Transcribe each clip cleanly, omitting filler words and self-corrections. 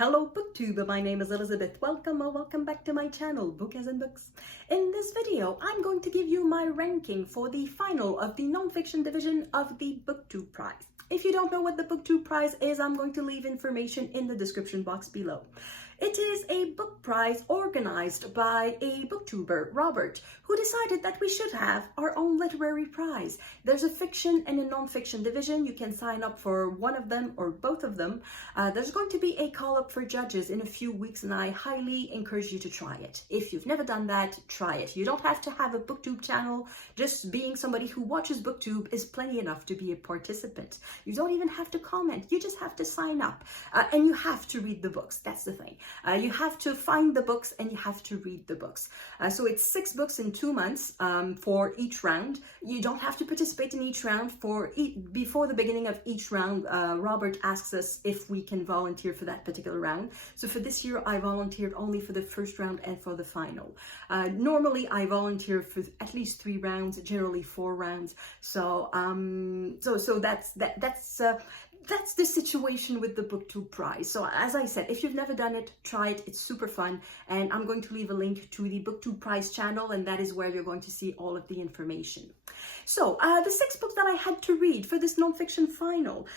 Hello Booktube, my name is Elizabeth. Welcome or welcome back to my channel, Book as in Books. In this video, I'm going to give you my ranking for the final of the non-fiction division of the Booktube prize. If you don't know what the Booktube prize is, I'm going to leave information in the description box below. It is a book prize organized by a booktuber, Robert, who decided that we should have our own literary prize. There's a fiction and a non-fiction division. You can sign up for one of them or both of them. There's going to be a call up for judges in a few weeks, and I highly encourage you to try it. If you've never done that, try it. You don't have to have a Booktube channel. Just being somebody who watches Booktube is plenty enough to be a participant. You don't even have to comment. You just have to sign up, and you have to read the books. That's the thing. You have to find the books and you have to read the books. So it's 6 books in 2 months for each round. You don't have to participate in each round. Before the beginning of each round, Robert asks us if we can volunteer for that particular round. So for this year, I volunteered only for the first round and for the final. Normally, I volunteer for at least 3 rounds, generally 4 rounds. So that's the situation with the Booktube prize. So as I said, if you've never done it, try it. It's super fun. And I'm going to leave a link to the Booktube prize channel, and that is where you're going to see all of the information. So the 6 books that I had to read for this nonfiction final,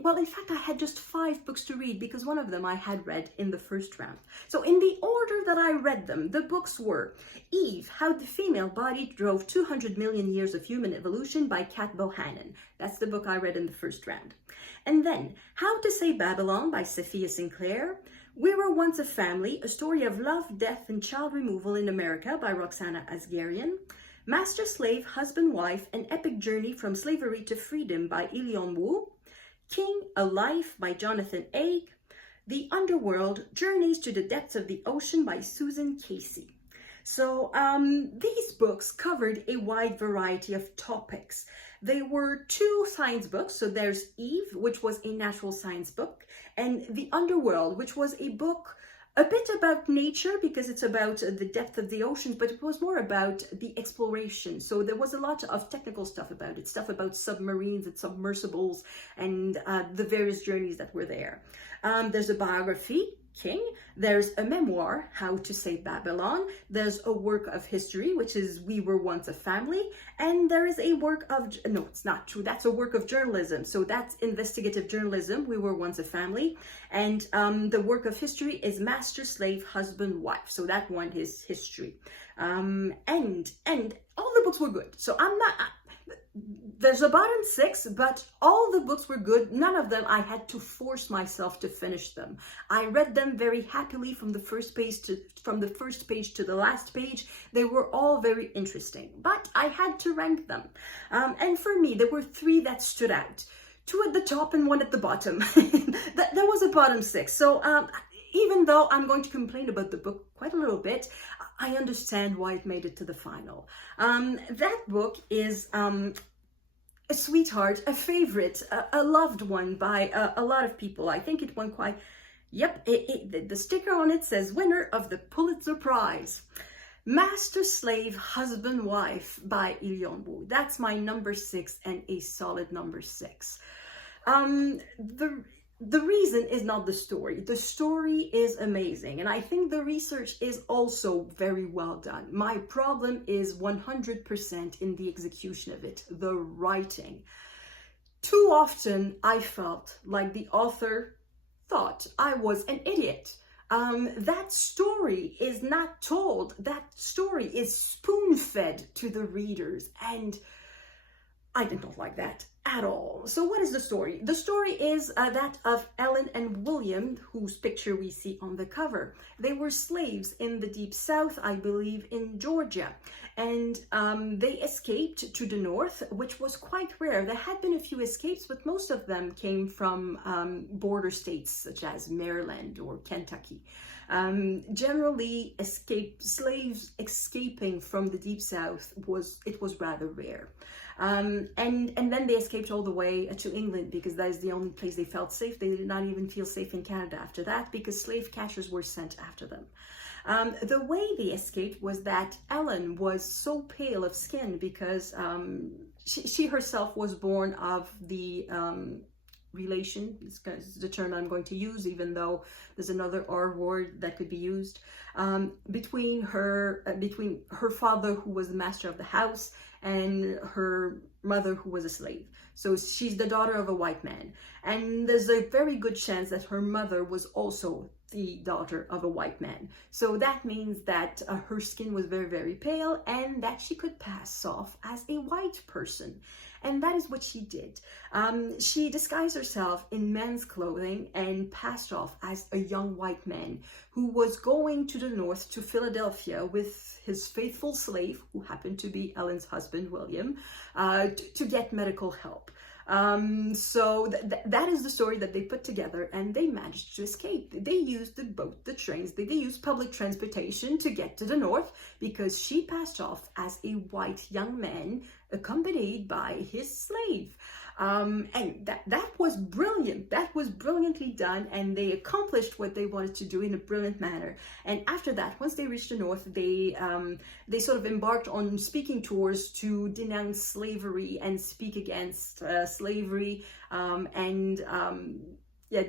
well, in fact, I had just 5 books to read because one of them I had read in the first round. So in the order that I read them, the books were Eve, How the Female Body Drove 200 Million Years of Human Evolution by Kat Bohannon. That's the book I read in the first round. And then How to Save Babylon by Sophia Sinclair. We Were Once a Family, A Story of Love, Death, and Child Removal in America by Roxana Asgharian. Master Slave, Husband, Wife, An Epic Journey from Slavery to Freedom by Ilion Wu. King, A Life by Jonathan Aig. The Underworld, Journeys to the Depths of the Ocean by Susan Casey. So these books covered a wide variety of topics. They were 2 science books. So there's Eve, which was a natural science book, and The Underworld, which was a book a bit about nature because it's about the depth of the oceans, but it was more about the exploration. So there was a lot of technical stuff about it, stuff about submarines and submersibles and the various journeys that were there. There's a biography, King. There's a memoir, How to Save Babylon. There's a work of history, which is We Were Once a Family. And there is a work of, no, it's not true. That's a work of journalism. So that's investigative journalism, We Were Once a Family. And the work of history is Master, Slave, Husband, Wife. So that one is history. And all the books were good. So there's a bottom 6, but all the books were good. None of them I had to force myself to finish them. I read them very happily from the first page to the last page. They were all very interesting, but I had to rank them. And for me, there were 3 that stood out. 2 at the top and 1 at the bottom. There was a bottom 6. So even though I'm going to complain about the book quite a little bit, I understand why it made it to the final. That book is a sweetheart, a favorite, a loved one by a lot of people. I think it won quite, yep, the sticker on it says winner of the Pulitzer Prize. Master, Slave, Husband, Wife by Ilion Wu. That's my number 6 and a solid number 6. The reason is not the story. The story is amazing, and I think the research is also very well done. My problem is 100% in the execution of it, the writing. Too often, I felt like the author thought I was an idiot. That story is not told. That story is spoon-fed to the readers, and I did not like that at all. So what is the story? The story is that of Ellen and William, whose picture we see on the cover. They were slaves in the deep south, I believe in Georgia, and they escaped to the north, which was quite rare. There had been a few escapes, but most of them came from border states such as Maryland or Kentucky. Generally, slaves escaping from the deep south was rather rare. And then they escaped all the way to England because that is the only place they felt safe. They did not even feel safe in Canada after that because slave catchers were sent after them. The way they escaped was that Ellen was so pale of skin because she herself was born of the relation, is the term I'm going to use, even though there's another R word that could be used, between her father, who was the master of the house, and her mother, who was a slave. So she's the daughter of a white man, and there's a very good chance that her mother was also the daughter of a white man. So that means that her skin was very, very pale, and that she could pass off as a white person. And that is what she did. She disguised herself in men's clothing and passed off as a young white man who was going to the north, to Philadelphia, with his faithful slave, who happened to be Ellen's husband, William, to get medical help. So that is the story that they put together, and they managed to escape. They used the boat, the trains, they used public transportation to get to the north, because she passed off as a white young man accompanied by his slave. And that was brilliant. That was brilliantly done, and they accomplished what they wanted to do in a brilliant manner. And after that, once they reached the north, they sort of embarked on speaking tours to denounce slavery and speak against slavery, yeah,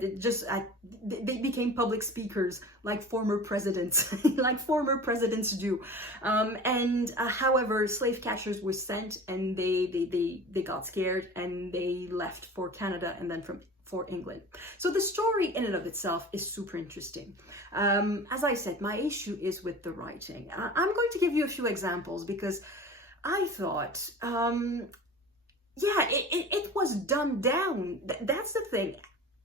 they became public speakers like former presidents, like former presidents do. However, slave catchers were sent, and they got scared, and they left for Canada, and then for England. So the story in and of itself is super interesting. As I said, my issue is with the writing. I'm going to give you a few examples, because I thought, yeah, it was dumbed down. That's the thing.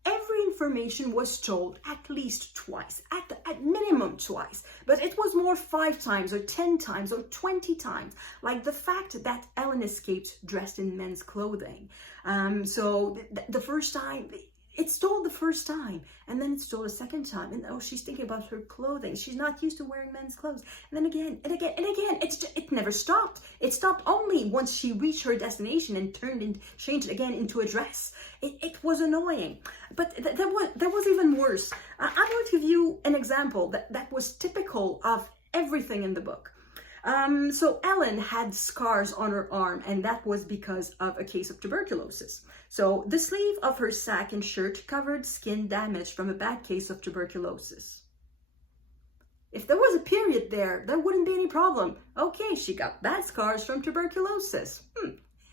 Every information was told at least twice, at minimum twice, but it was more 5 times or 10 times or 20 times, like the fact that Ellen escaped dressed in men's clothing. So the first time, it's told the first time, and then it's told a second time, and oh, she's thinking about her clothing. She's not used to wearing men's clothes. And then again, and again, and again. It never stopped. It stopped only once she reached her destination and changed it again into a dress. It was annoying. But that was even worse. I'm going to give you an example that was typical of everything in the book. So Ellen had scars on her arm, and that was because of a case of tuberculosis. So the sleeve of her sack and shirt covered skin damage from a bad case of tuberculosis. If there was a period there wouldn't be any problem. Okay, she got bad scars from tuberculosis.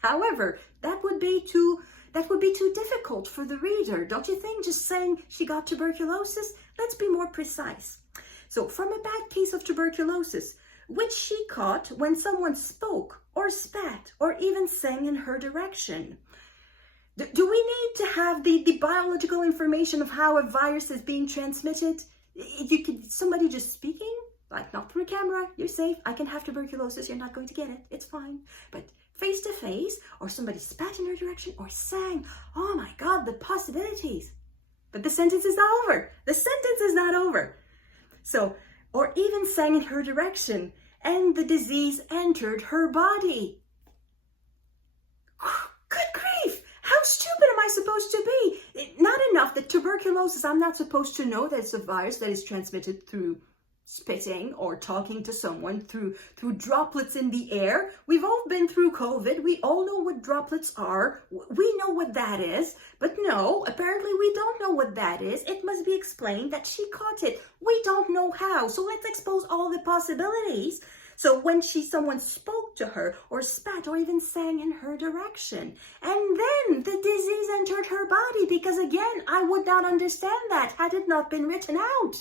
However, that would be too difficult for the reader, don't you think? Just saying she got tuberculosis? Let's be more precise. So from a bad case of tuberculosis, which she caught when someone spoke or spat or even sang in her direction. Do we need to have the biological information of how a virus is being transmitted? Somebody just speaking, like not through a camera, you're safe. I can have tuberculosis, you're not going to get it, it's fine. But face to face, or somebody spat in her direction or sang, oh my God, the possibilities. But the sentence is not over. The sentence is not over. So, or even sang in her direction, and the disease entered her body. Good grief! How stupid am I supposed to be? Not enough that tuberculosis, I'm not supposed to know that it's a virus that is transmitted through spitting or talking to someone, through droplets in the air. We've all been through COVID. We all know what droplets are. We know what that is. But no, apparently we don't know what that is. It must be explained that she caught it. We don't know how. So let's expose all the possibilities. So when someone spoke to her or spat or even sang in her direction, and then the disease entered her body, because again, I would not understand that had it not been written out.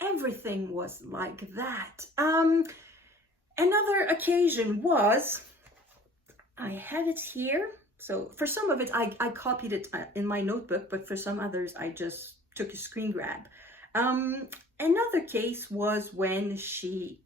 Everything was like that. Another occasion was, I have it here. So for some of it, I copied it in my notebook, but for some others, I just took a screen grab. Another case was when she,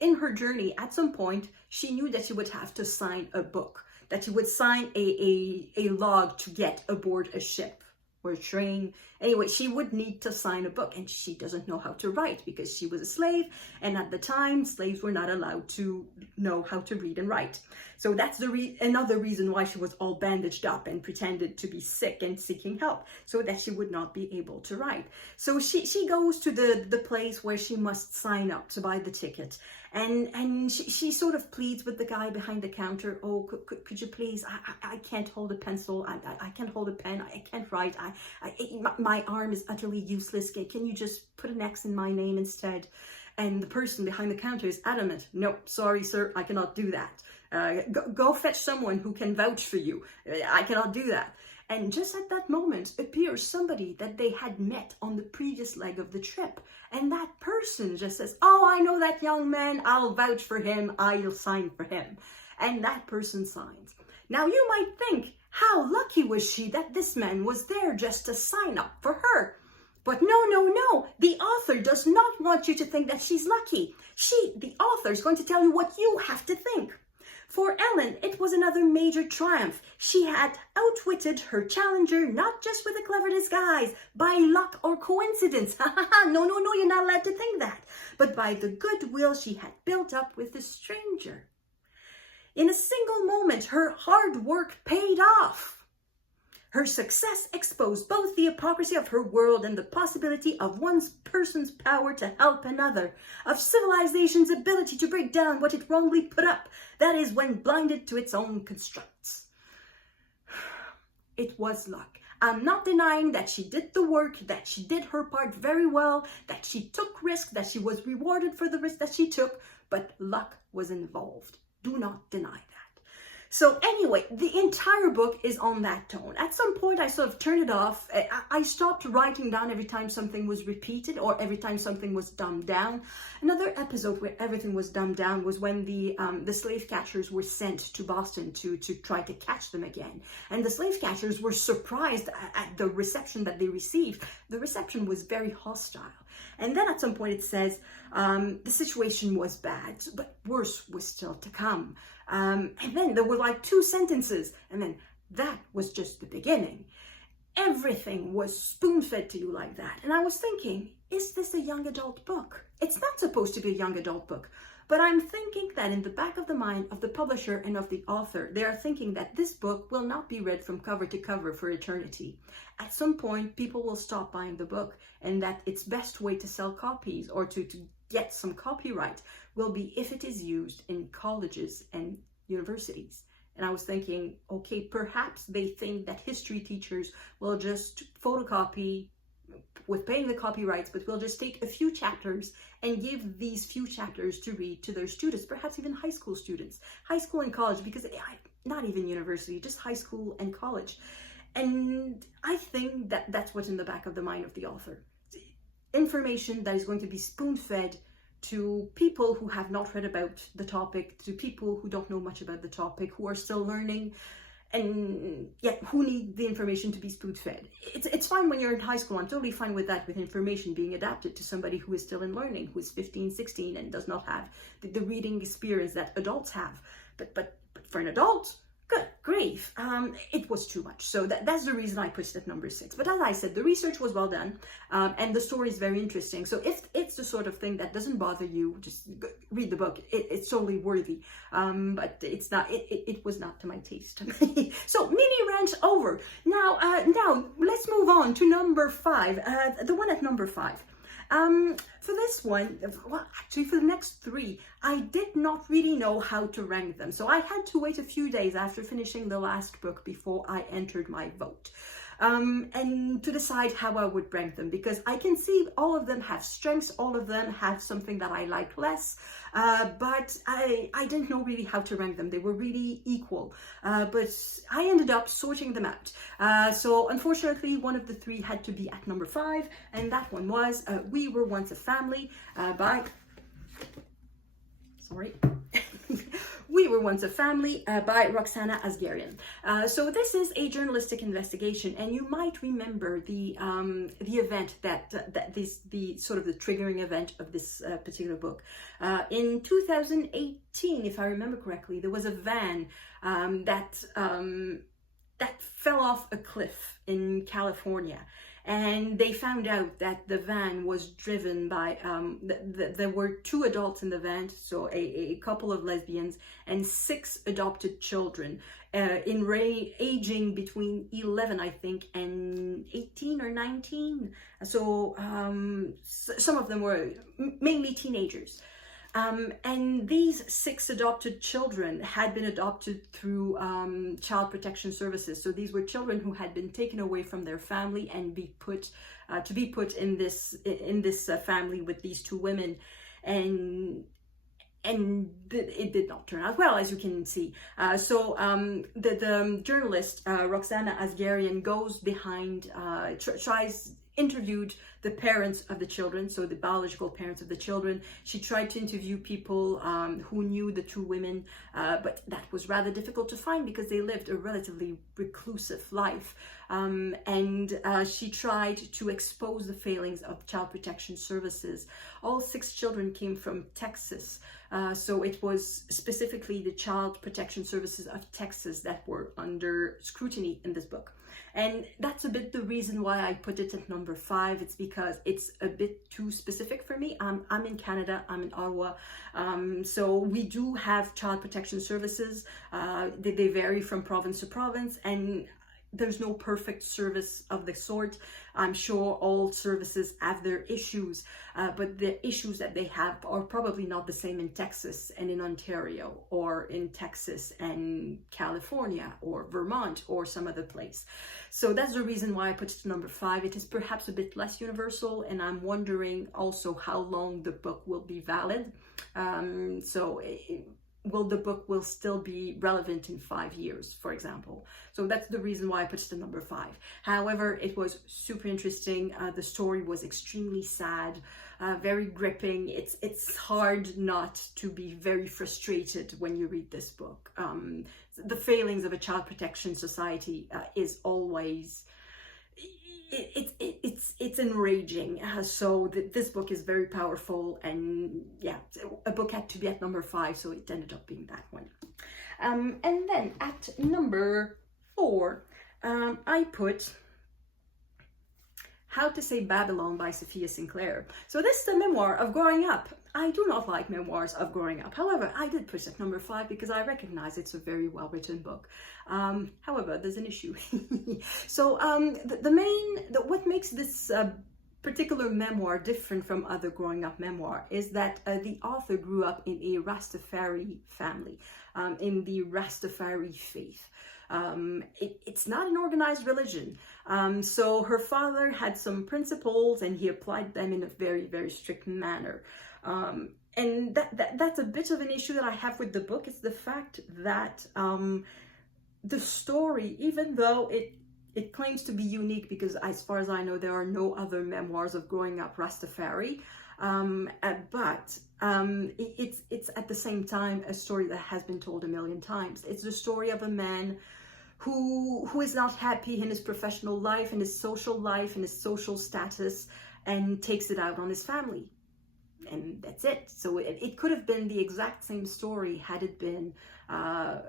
in her journey, at some point, she knew that she would have to sign a book, that she would sign a log to get aboard a ship or a train. Anyway, she would need to sign a book, and she doesn't know how to write because she was a slave, and at the time, slaves were not allowed to know how to read and write. So that's another reason why she was all bandaged up and pretended to be sick and seeking help, so that she would not be able to write. So she goes to the place where she must sign up to buy the ticket. And she sort of pleads with the guy behind the counter. Oh, could you please, I can't hold a pencil, I can't hold a pen, I can't write, my arm is utterly useless, can you just put an X in my name instead? And the person behind the counter is adamant. No, sorry sir, I cannot do that. Go fetch someone who can vouch for you. I cannot do that. And just at that moment appears somebody that they had met on the previous leg of the trip. And that person just says, oh, I know that young man, I'll vouch for him, I'll sign for him. And that person signs. Now you might think, how lucky was she that this man was there just to sign up for her? But no, the author does not want you to think that she's lucky. The author is going to tell you what you have to think. For Ellen, it was another major triumph. She had outwitted her challenger, not just with a clever disguise, by luck or coincidence. No, you're not allowed to think that. But by the goodwill she had built up with the stranger. In a single moment, her hard work paid off. Her success exposed both the hypocrisy of her world and the possibility of one person's power to help another, of civilization's ability to break down what it wrongly put up, that is, when blinded to its own constructs. It was luck. I'm not denying that she did the work, that she did her part very well, that she took risks, that she was rewarded for the risk that she took, but luck was involved. Do not deny that. So anyway, the entire book is on that tone. At some point, I sort of turned it off. I stopped writing down every time something was repeated or every time something was dumbed down. Another episode where everything was dumbed down was when the slave catchers were sent to Boston to try to catch them again. And the slave catchers were surprised at the reception that they received. The reception was very hostile. And then at some point it says, the situation was bad, but worse was still to come. And then there were like 2 sentences, and then that was just the beginning. Everything was spoon-fed to you like that. And I was thinking, is this a young adult book? It's not supposed to be a young adult book, but I'm thinking that in the back of the mind of the publisher and of the author, they are thinking that this book will not be read from cover to cover for eternity. At some point, people will stop buying the book, and that its best way to sell copies or to get some copyright will be if it is used in colleges and universities. And I was thinking, okay, perhaps they think that history teachers will just photocopy with paying the copyrights, but we'll just take a few chapters and give these few chapters to read to their students, perhaps even high school students, high school and college, because not even university, just high school and college. And I think that that's what's in the back of the mind of the author. Information that is going to be spoon-fed to people who have not read about the topic, to people who don't know much about the topic, who are still learning, and yet who need the information to be spoon-fed. It's fine when you're in high school. I'm totally fine with that, with information being adapted to somebody who is still in learning, who is 15, 16, and does not have the reading experience that adults have. But for an adult, good grief, it was too much. So that's the reason I pushed at number 6. But as I said, the research was well done, and the story is very interesting. So if it's the sort of thing that doesn't bother you, just read the book. It's totally worthy, but it's not. It was not to my taste. So mini rant over. Now let's move on to number 5. The one at number 5. For this one, well, actually for the next 3, I did not really know how to rank them. So I had to wait a few days after finishing the last book before I entered my vote. And to decide how I would rank them, because I can see all of them have strengths, all of them have something that I like less, but I didn't know really how to rank them. They were really equal, but I ended up sorting them out. So unfortunately, one of the 3 had to be at number 5, and that one was We Were Once a Family by... Sorry. We Were Once a Family by Roxana Asgharian. So this is a journalistic investigation, and you might remember the event the sort of the triggering event of this particular book. In 2018, if I remember correctly, there was a van that that fell off a cliff in California. And they found out that the van was driven by, there were 2 adults in the van, so a couple of lesbians, and 6 adopted children, aging between 11, I think, and 18 or 19. So some of them were mainly teenagers. And these 6 adopted children had been adopted through child protection services. So these were children who had been taken away from their family and be put in this family with these 2 women, and it did not turn out well, as you can see. The journalist Roxana Asgharian goes behind, interviewed the parents of the children, so the biological parents of the children. She tried to interview people who knew the 2 women, but that was rather difficult to find because they lived a relatively reclusive life. She tried to expose the failings of child protection services. All 6 children came from Texas, so it was specifically the child protection services of Texas that were under scrutiny in this book. And that's a bit the reason why I put it at number 5. It's because it's a bit too specific for me. I'm in Canada, I'm in Ottawa. So we do have child protection services. They vary from province to province, and there's no perfect service of the sort. I'm sure all services have their issues, but the issues that they have are probably not the same in Texas and in Ontario, or in Texas and California, or Vermont, or some other place. So that's the reason why I put it to number 5. It is perhaps a bit less universal, and I'm wondering also how long the book will be valid. The book will still be relevant in 5 years, for example. So that's the reason why I put it to number 5. However, it was super interesting. The story was extremely sad, very gripping. It's hard not to be very frustrated when you read this book. The failings of a child protection society is always... It's enraging. This book is very powerful, and yeah, a book had to be at number 5, so it ended up being that one. And then at number 4, I put How to Save Babylon by Sophia Sinclair. So this is a memoir of growing up. I do not like memoirs of growing up. However, I did put it at number 5 because I recognize it's a very well-written book. However, there's an issue. So what makes this particular memoir different from other growing up memoir is that the author grew up in a Rastafari family, in the Rastafari faith. It's not an organized religion. So her father had some principles and he applied them in a very, very strict manner. And that's a bit of an issue that I have with the book. It's the fact that the story, even though it claims to be unique, because as far as I know, there are no other memoirs of growing up Rastafari, but it's at the same time a story that has been told a million times. It's the story of a man who is not happy in his professional life, in his social life, in his social status, and takes it out on his family. And that's it. So it could have been the exact same story had it been a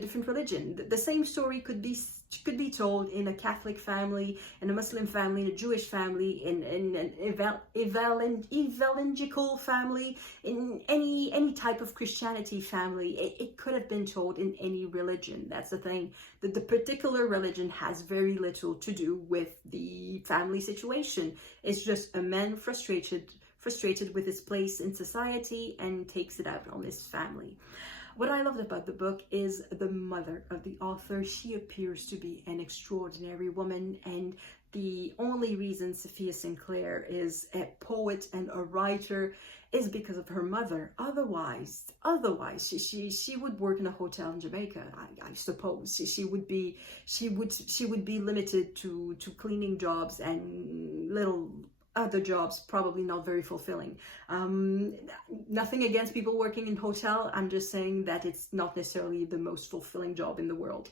different religion. The same story could be told in a Catholic family, in a Muslim family, in a Jewish family, in an evangelical family, in any type of Christianity family. It could have been told in any religion. That's the thing. That the particular religion has very little to do with the family situation. It's just a man frustrated with his place in society and takes it out on his family. What I loved about the book is the mother of the author. She appears to be an extraordinary woman, and the only reason Sophia Sinclair is a poet and a writer is because of her mother. Otherwise, she would work in a hotel in Jamaica. I suppose she would be limited to cleaning jobs and little other jobs, probably not very fulfilling. Nothing against people working in hotel. I'm just saying that it's not necessarily the most fulfilling job in the world.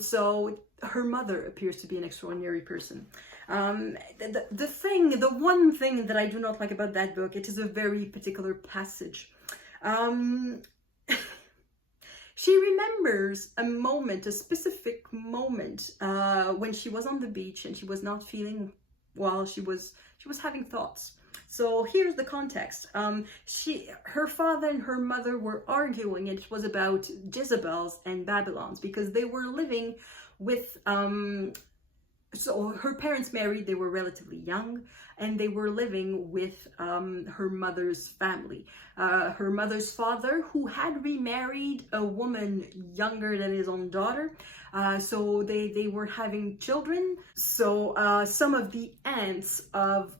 So her mother appears to be an extraordinary person. The one thing that I do not like about that book, it is a very particular passage. She remembers a moment, a specific moment, when she was on the beach and she was not feeling well. She was having thoughts. So here's the context. Her father and her mother were arguing. It was about Jezebels and Babylons because they were living with, so her parents married, they were relatively young, and they were living with her mother's family. Her mother's father, who had remarried a woman younger than his own daughter, so they were having children. So some of the aunts of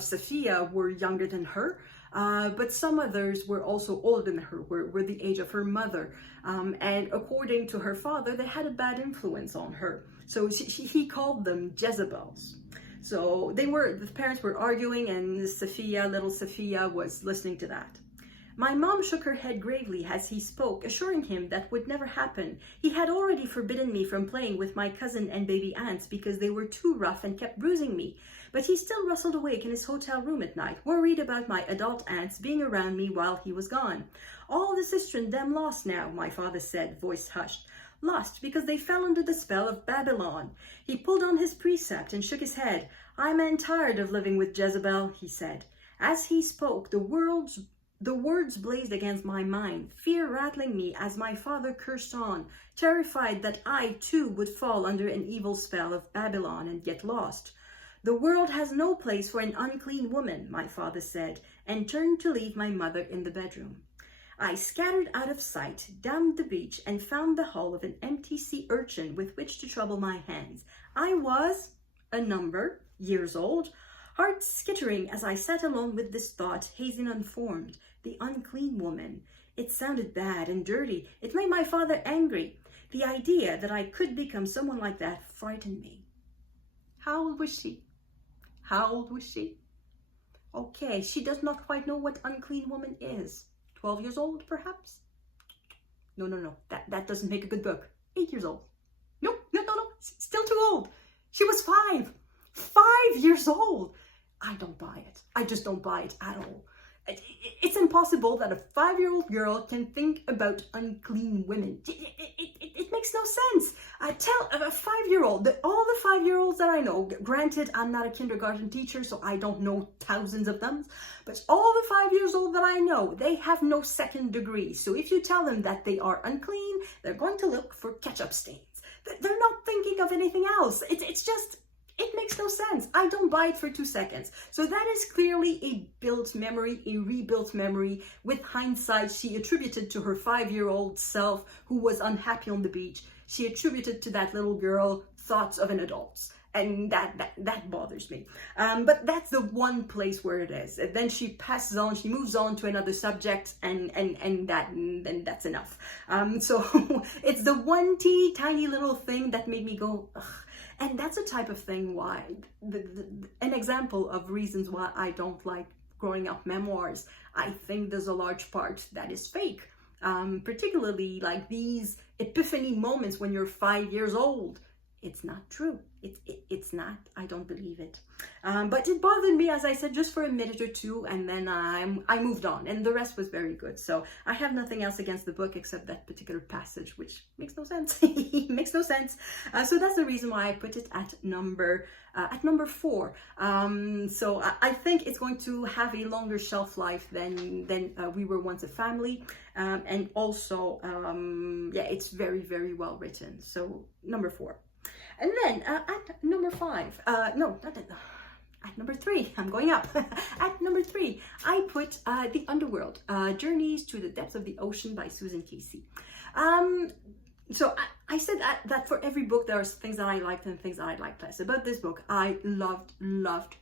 Sophia were younger than her, but some others were also older than her, were the age of her mother. And according to her father, they had a bad influence on her. So he called them Jezebels. So the parents were arguing, and little Sophia was listening to that. My mom shook her head gravely as he spoke, assuring him that would never happen. He had already forbidden me from playing with my cousin and baby aunts because they were too rough and kept bruising me. But he still rustled awake in his hotel room at night, worried about my adult aunts being around me while he was gone. All the sister and them lost now, my father said, voice hushed. Lost because they fell under the spell of Babylon. He pulled on his precept and shook his head. I'm tired of living with Jezebel, he said. As he spoke, the words blazed against my mind, fear rattling me as my father cursed on, terrified that I too would fall under an evil spell of Babylon and get lost. The world has no place for an unclean woman, my father said, and turned to leave my mother in the bedroom. I scattered out of sight down the beach and found the hull of an empty sea urchin with which to trouble my hands. I was a number, years old, heart skittering as I sat alone with this thought, hazy and unformed, the unclean woman. It sounded bad and dirty. It made my father angry. The idea that I could become someone like that frightened me. How old was she? How old was she? Okay, she does not quite know what unclean woman is. 12 years old, perhaps? No. That doesn't make a good book. 8 years old. No. Still too old. She was 5. 5 years old. I don't buy it. I just don't buy it at all. It's impossible that a 5-year-old girl can think about unclean women. It makes no sense. Tell a 5-year-old, all the 5-year-olds that I know, granted, I'm not a kindergarten teacher, so I don't know thousands of them, but all the 5 years old that I know, they have no second degree. So if you tell them that they are unclean, they're going to look for ketchup stains. They're not thinking of anything else. It makes no sense. I don't buy it for 2 seconds. So that is clearly a built memory, a rebuilt memory. With hindsight, she attributed to her 5-year-old self who was unhappy on the beach. She attributed to that little girl thoughts of an adult. And that bothers me. But that's the one place where it is. And then she passes on, she moves on to another subject, and that's enough. So it's the one tiny little thing that made me go, ugh. And that's a type of thing why, an example of reasons why I don't like growing up memoirs. I think there's a large part that is fake, particularly like these epiphany moments when you're 5 years old. It's not true. It's not. I don't believe it. But it bothered me, as I said, just for a minute or two, and then I moved on, and the rest was very good. So I have nothing else against the book except that particular passage, which makes no sense. Makes no sense. So that's the reason why I put it at number 4. So I think it's going to have a longer shelf life than We Were Once a Family, and also it's very, very well written. So number 4. And then at number 5, at number 3, I'm going up. At number 3, I put The Underworld, Journeys to the Depths of the Ocean by Susan Casey. So I said that for every book, there are things that I liked and things that I liked less. About this book, I loved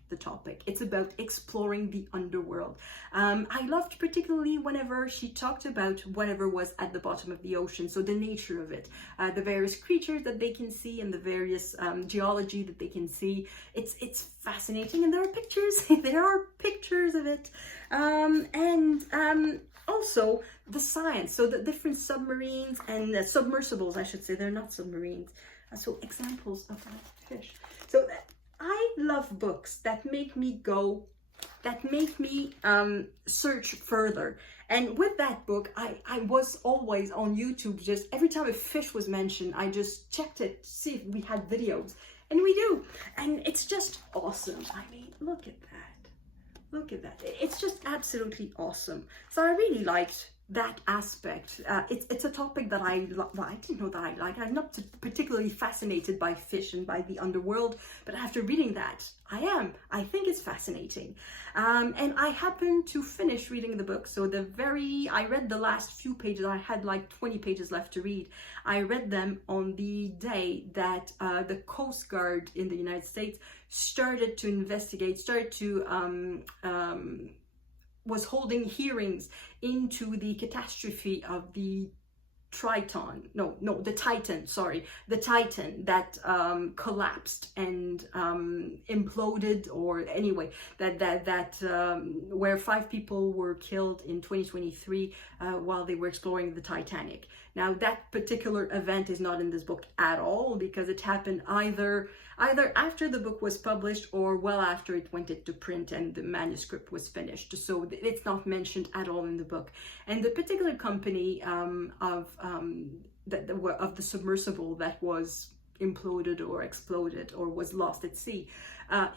the topic. It's about exploring the underworld. I loved particularly whenever she talked about whatever was at the bottom of the ocean, so the nature of it, the various creatures that they can see and the various geology that they can see. It's fascinating, and there are pictures. There are pictures of it, also the science, so the different submarines and submersibles, I should say. They're not submarines. So examples of that fish. So I love books that make me go, that made me search further. And with that book, I was always on YouTube, just every time a fish was mentioned, I just checked it to see if we had videos. And we do. And it's just awesome. I mean, look at that. Look at that. It's just absolutely awesome. So I really liked that aspect. It's a topic that I didn't know that I like. I'm not particularly fascinated by fish and by the underworld, but after reading that, I am. I think it's fascinating. And I happened to finish reading the book. So I read the last few pages. I had like 20 pages left to read. I read them on the day that the Coast Guard in the United States started to investigate, was holding hearings into the catastrophe of the Titan that whipped and imploded, or anyway, where 5 people were killed in 2023 while they were exploring the Titanic. Now, that particular event is not in this book at all, because it happened either after the book was published or well after it went into print and the manuscript was finished. So it's not mentioned at all in the book. And the particular company of the submersible that was imploded or exploded or was lost at sea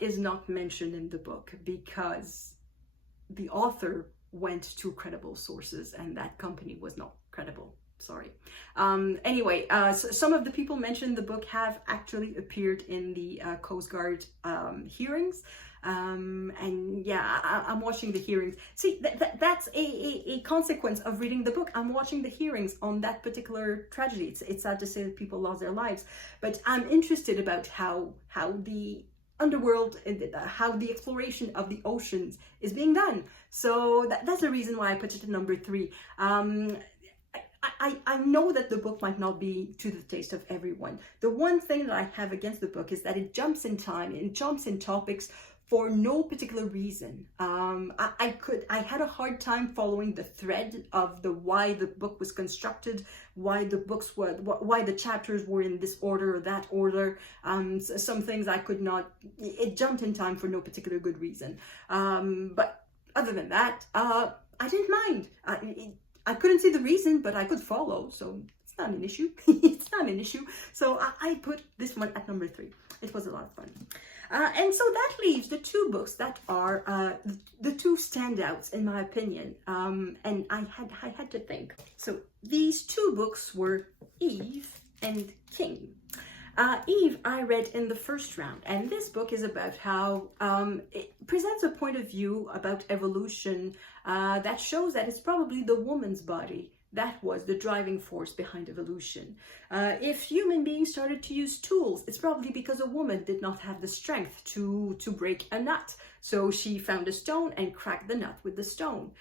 is not mentioned in the book, because the author went to credible sources and that company was not credible. Sorry. Anyway, so some of the people mentioned in the book have actually appeared in the Coast Guard hearings. And yeah, I'm watching the hearings. See, that's a consequence of reading the book. I'm watching the hearings on that particular tragedy. It's sad to say that people lost their lives, but I'm interested about how the underworld, how the exploration of the oceans is being done. So that's the reason why I put it at number 3. I know that the book might not be to the taste of everyone. The one thing that I have against the book is that it jumps in time, it jumps in topics for no particular reason. I had a hard time following the thread of why the book was constructed, why the chapters were in this order or that order. Some things I could not. It jumped in time for no particular good reason. But other than that, I didn't mind. I couldn't see the reason, but I could follow, so it's not an issue. It's not an issue. So I put this one at number 3. It was a lot of fun. And so that leaves the 2 books that are the 2 standouts, in my opinion. And I had to think. So these 2 books were Eve and King. Eve I read in the first round, and this book is about how it presents a point of view about evolution that shows that it's probably the woman's body that was the driving force behind evolution. If human beings started to use tools, it's probably because a woman did not have the strength to break a nut. So she found a stone and cracked the nut with the stone.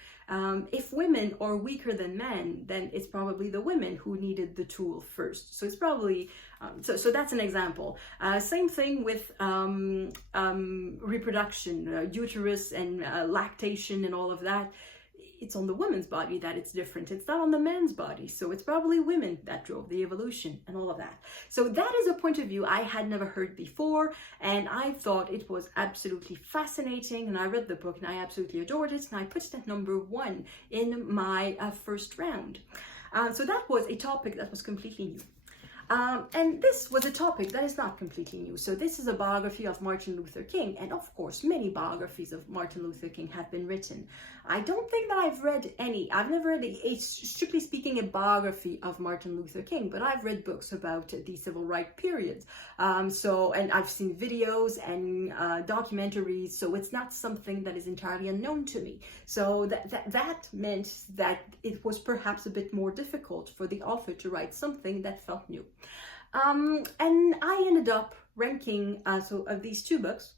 If women are weaker than men, then it's probably the women who needed the tool first. So it's probably, so that's an example. Same thing with reproduction, uterus and lactation and all of that. It's on the woman's body that it's different. It's not on the man's body. So it's probably women that drove the evolution and all of that. So that is a point of view I had never heard before. And I thought it was absolutely fascinating. And I read the book and I absolutely adored it. And I put it at number 1 in my first round. So that was a topic that was completely new. And this was a topic that is not completely new. So this is a biography of Martin Luther King. And of course, many biographies of Martin Luther King have been written. I don't think that I've read any. I've never read, strictly speaking, a biography of Martin Luther King, but I've read books about the civil rights periods. And I've seen videos and documentaries, so it's not something that is entirely unknown to me. So that meant that it was perhaps a bit more difficult for the author to write something that felt new. And I ended up ranking, so of these 2 books,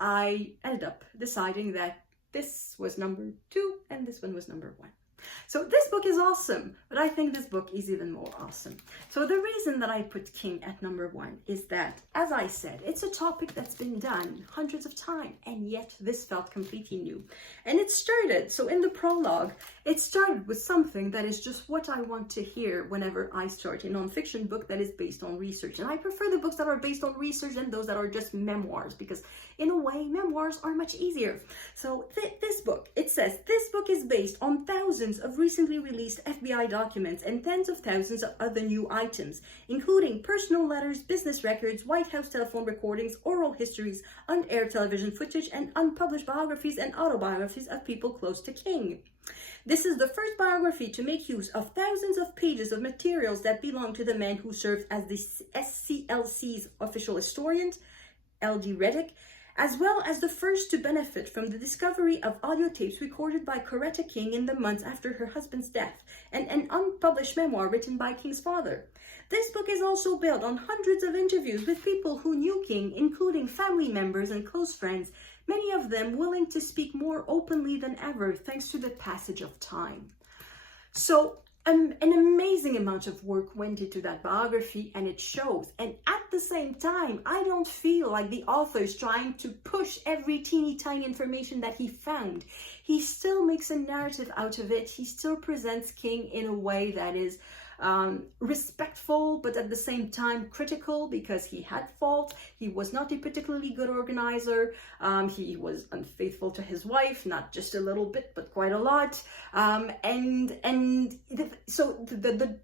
I ended up deciding that this was number 2 and this one was number 1. So this book is awesome, but I think this book is even more awesome. So the reason that I put King at number 1 is that, as I said, it's a topic that's been done hundreds of times, and yet this felt completely new. And it started, so in the prologue, it started with something that is just what I want to hear whenever I start a nonfiction book that is based on research. And I prefer the books that are based on research than those that are just memoirs, because in a way, memoirs are much easier. So this book, it says, this book is based on thousands of recently released FBI documents and tens of thousands of other new items, including personal letters, business records, White House telephone recordings, oral histories, on-air television footage, and unpublished biographies and autobiographies of people close to King. This is the first biography to make use of thousands of pages of materials that belong to the man who served as the SCLC's official historian, L.D. Reddick, as well as the first to benefit from the discovery of audio tapes recorded by Coretta King in the months after her husband's death, and an unpublished memoir written by King's father. This book is also built on hundreds of interviews with people who knew King, including family members and close friends, many of them willing to speak more openly than ever thanks to the passage of time. So an amazing amount of work went into that biography, and it shows. And at the same time, I don't feel like the author is trying to push every teeny tiny information that he found. He still makes a narrative out of it. He still presents King in a way that is respectful, but at the same time critical, because he had fault. He was not a particularly good organizer. He was unfaithful to his wife, not just a little bit, but quite a lot. So the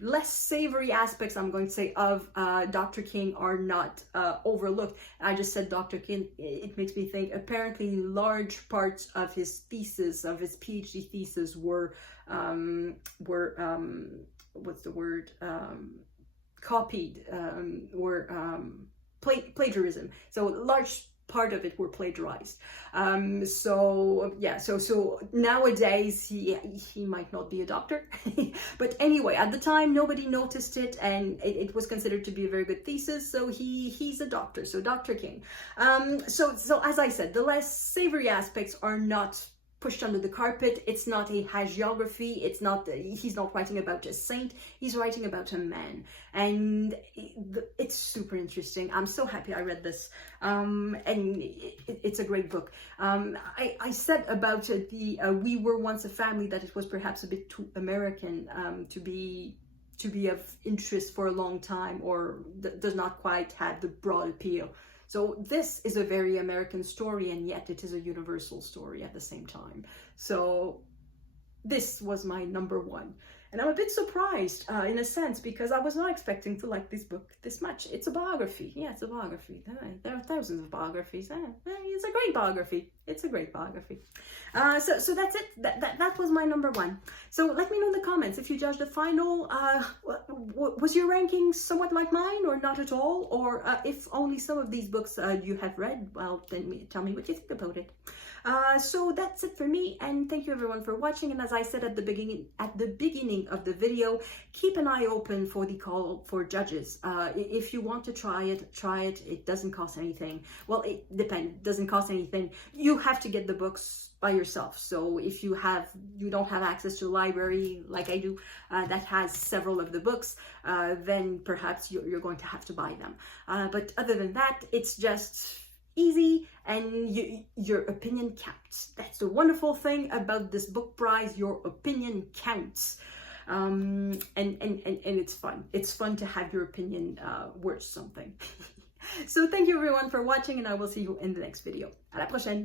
less savory aspects, I'm going to say, of Dr. King are not overlooked. I just said Dr. King, it makes me think apparently large parts of his thesis, of his PhD thesis, were what's the word, copied, plagiarism. So large part of it were plagiarized. So nowadays he might not be a doctor, but anyway, at the time nobody noticed it, and it was considered to be a very good thesis. So he's a doctor. So Dr. King. So as I said, the less savory aspects are not pushed under the carpet. It's not a hagiography. It's not, he's not writing about a saint. He's writing about a man, and it's super interesting. I'm so happy I read this, and it's a great book. I said about the We Were Once a Family that it was perhaps a bit too American to be of interest for a long time, or does not quite have the broad appeal. So this is a very American story, and yet it is a universal story at the same time. So this was my number 1. And I'm a bit surprised in a sense, because I was not expecting to like this book this much. It's a biography. Yeah, it's a biography. There are thousands of biographies. It's a great biography. It's a great biography. So that's it. That was my number 1. So let me know in the comments if you judged the final. Was your ranking somewhat like mine, or not at all? Or if only some of these books you have read, well, then tell me what you think about it. So that's it for me, and thank you everyone for watching. And as I said at the beginning of the video, keep an eye open for the call for judges. If you want to try it. It doesn't cost anything. Well, it depends. It doesn't cost anything. You have to get the books by yourself. So if you don't have access to a library like I do that has several of the books, then perhaps you're going to have to buy them. But other than that, it's just easy, and your opinion counts. That's the wonderful thing about this book prize. Your opinion counts. And it's fun. It's fun to have your opinion worth something. So thank you everyone for watching, and I will see you in the next video. À la prochaine.